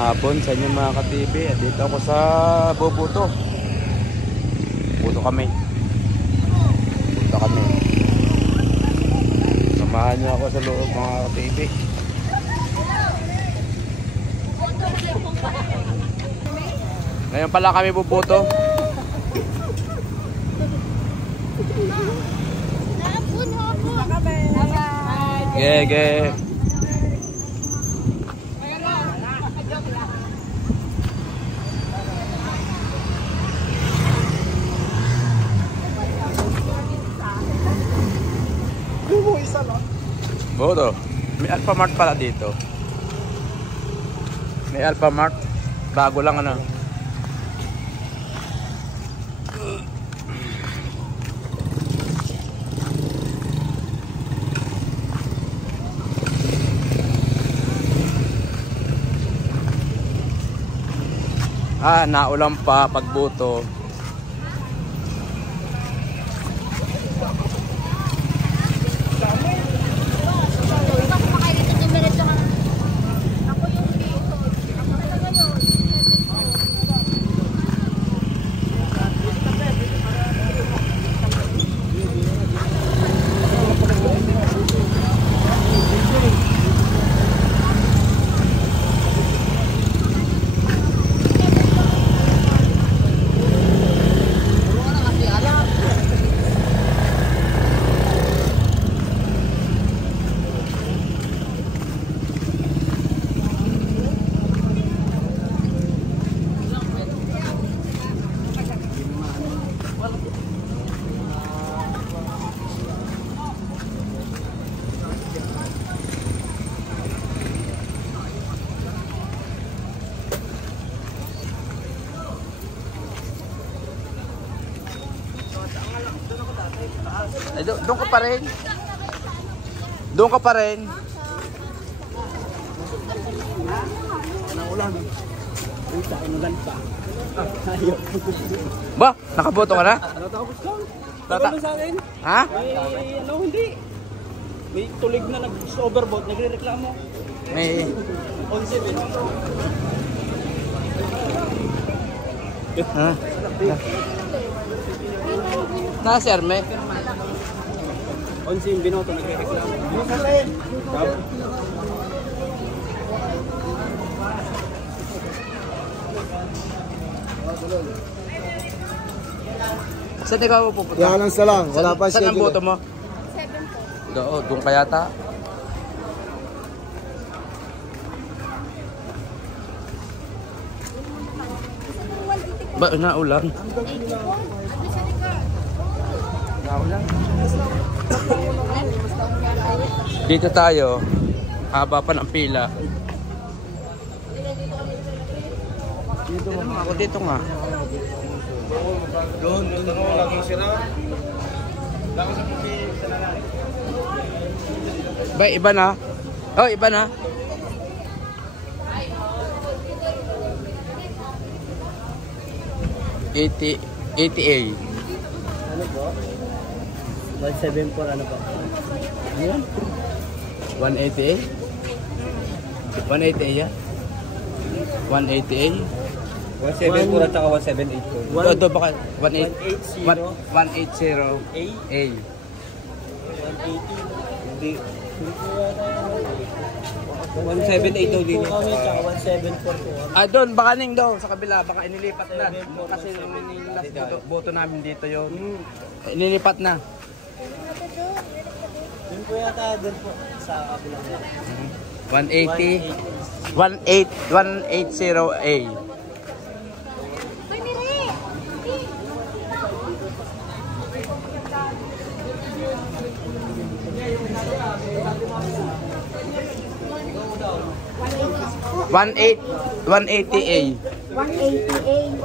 hapon sa inyo mga ka-TV. Dito ako sa Boboto. Boboto kami. Samahan niyo ako sa loob mga ka-TV. Ngayon pala kami Boboto. Gege. Boto. May Alphamart pala dito. May Alphamart. Bago lang ano. Naulan pa pagbuto. Doon ka pa rin. Doon ka pa rin. Anong ulan? Uta, inulan pa. Ba, nakaboto ka na? Natapos ka? Tata. Ano sa akin? Ha? Hindi. May tulig na nag-overboat, nagre-reklamo. May 11 binoto. ha? Na sir, may 11 binoto, nagre-reklamo. saan ikaw pupunta? Yan ang salang, wala pa Saan ang schedule. boto mo? 7 po. Doon ka yata? Ba, naulan? Naulan? Dito tayo. Haba pa ng pila. Dito ako dito nga. Doon laging sira. Ba, iba na? Oh, iba na? $80A. Ano po? 174 ano po? Ano yan? 180A? 180A yan? 180A? 174 at saka 178. Doon baka 180. 180A. 180. Hindi. 178 daw din. Kami tsaka 174 po. Doon, baka ning daw sa kabila, baka inilipat na. Kasi yung last boto namin dito yung inilipat na. Doon po yata, doon po sa kabila. 180A. $180A. 180A.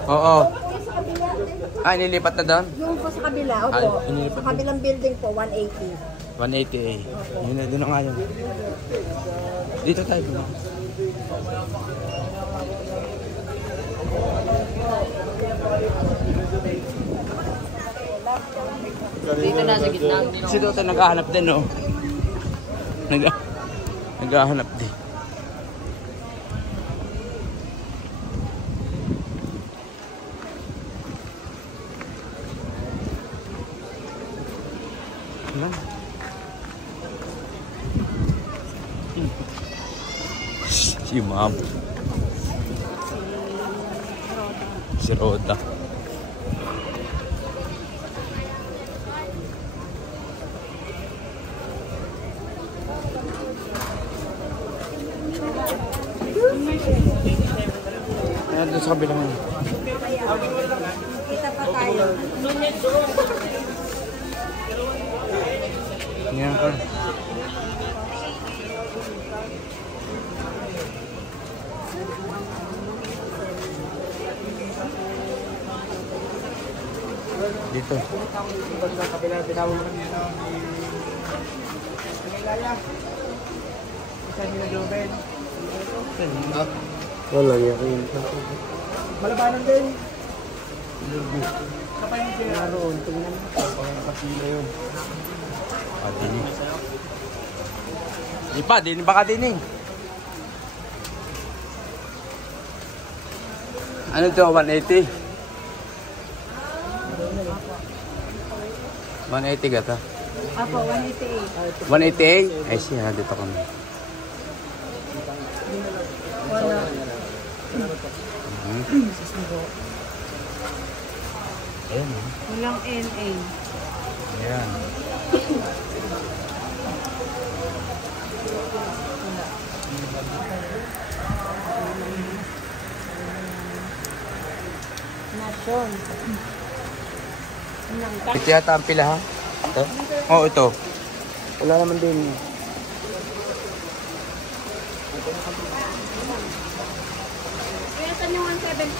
Oo. Sa kabila. Nilipat na doon? Yung po sa kabila, opo. Sa kabilang building po, 180. 180A. Yun na, doon na nga yun. Dito tayo. Dito na sa gitna. Si Dota naghahanap din, no? Naghahanap din. Yan. Si ma'am. Si Roda. Ayan doon sa kabilang. Kita pa tayo. Yan ka. Dito. Sa kabila, tinawag mo nila ni... Laya. Isa nila Joven. Wala yakin. Malabanan din. Kapag yung siya naroon, tingnan mo. Kapag pasila yun. Dining. Di pa, dining baka dining. Ano ito? 180? 180 gata? Apo, 188. 188? Ay siya, dito kami. Wala. Ayan. Walang NA. Ayan. Nasyon. Ito yata ang pila ha? Ito? Oo, ito. Wala naman din. Kaya saan yung 170?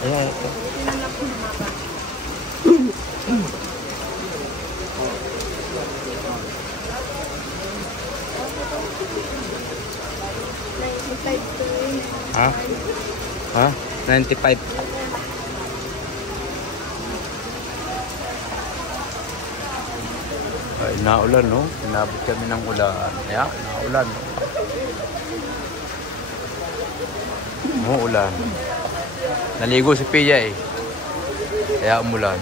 Ayan, ito. Tingnan lang po lumaba. Ha? Ha? 95. Ay, naulan, no? Inabot kami ng ulan. Ayan, naulan. Umuulan. Naligo si Pia eh. Kaya umulan.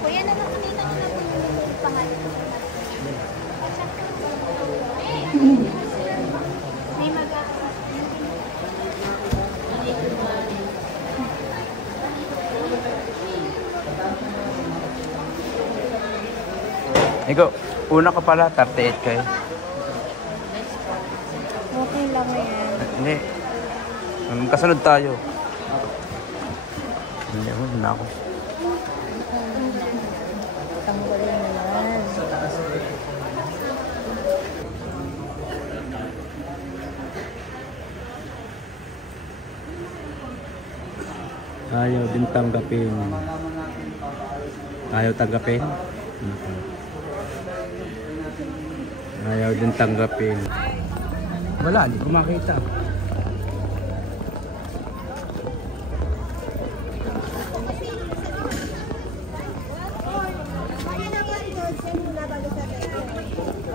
Kuya na lang kanina ko na yung pangalan. May Ikaw, una ka pala, 38 kayo. Okay lang yan. Hindi. Kasunod tayo. Hindi mo, na ako. Tanggalin na yan. Ayaw din tanggapin. Ayaw tanggapin? Ayaw din tanggapin. Wala, hindi ko makita.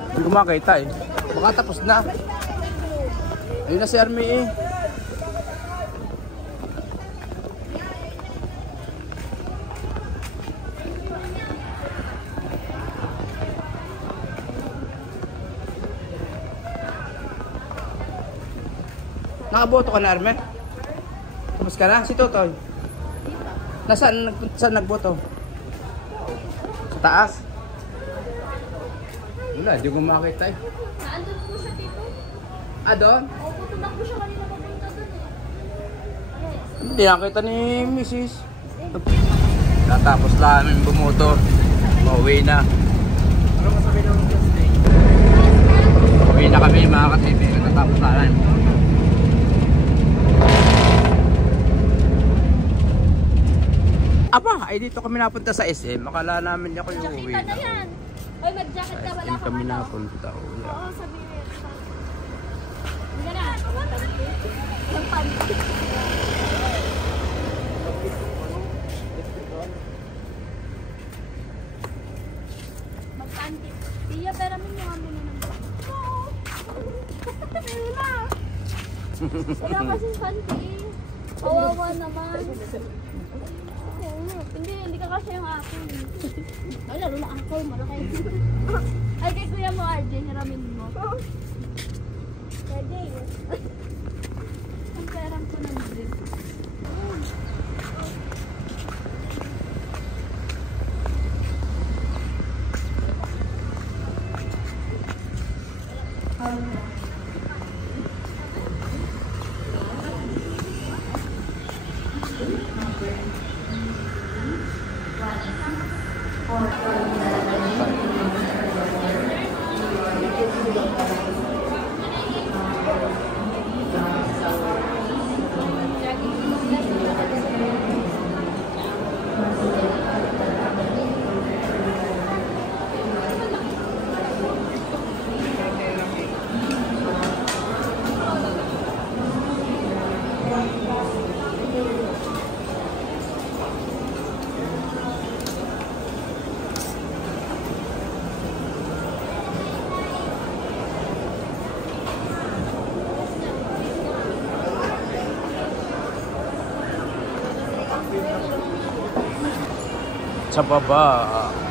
Hindi ko makita eh. Baka tapos na. Ayun na si Army eh. Nakaboto ka na, Arme? Tapos ka na? Si Totoy? Saan nagboto? Sa taas? Wala, di ko makita eh. Naandun po siya dito. Ah, doon? Opo, tumakbo siya kanina papunta doon eh. Hindi nakita ni Mrs. Natapos lang namin bumoto. Pauwi na. Pauwi na kami mga ka-TV. Natapos na namin. Aba, ay dito kami napunta sa SM. Akala namin ako yung uwi Jacket na na. yan. Oy, mag-jacket ka. Wala SM kang kami ano. napunta. Oo, sabi mo yan. Hindi na. Yung panty. Mag-panty. Tiya, pero may mga muna ng panty. Oo. Meron na. Wala kasing panty. Kawawa naman. Hindi ka kasi yung akin. Ay, lalo na ako, malaki. Ay, kay kuya mo, RJ, hiramin mo. Pwede yun. Ang perang ko ng drink. Sa baba.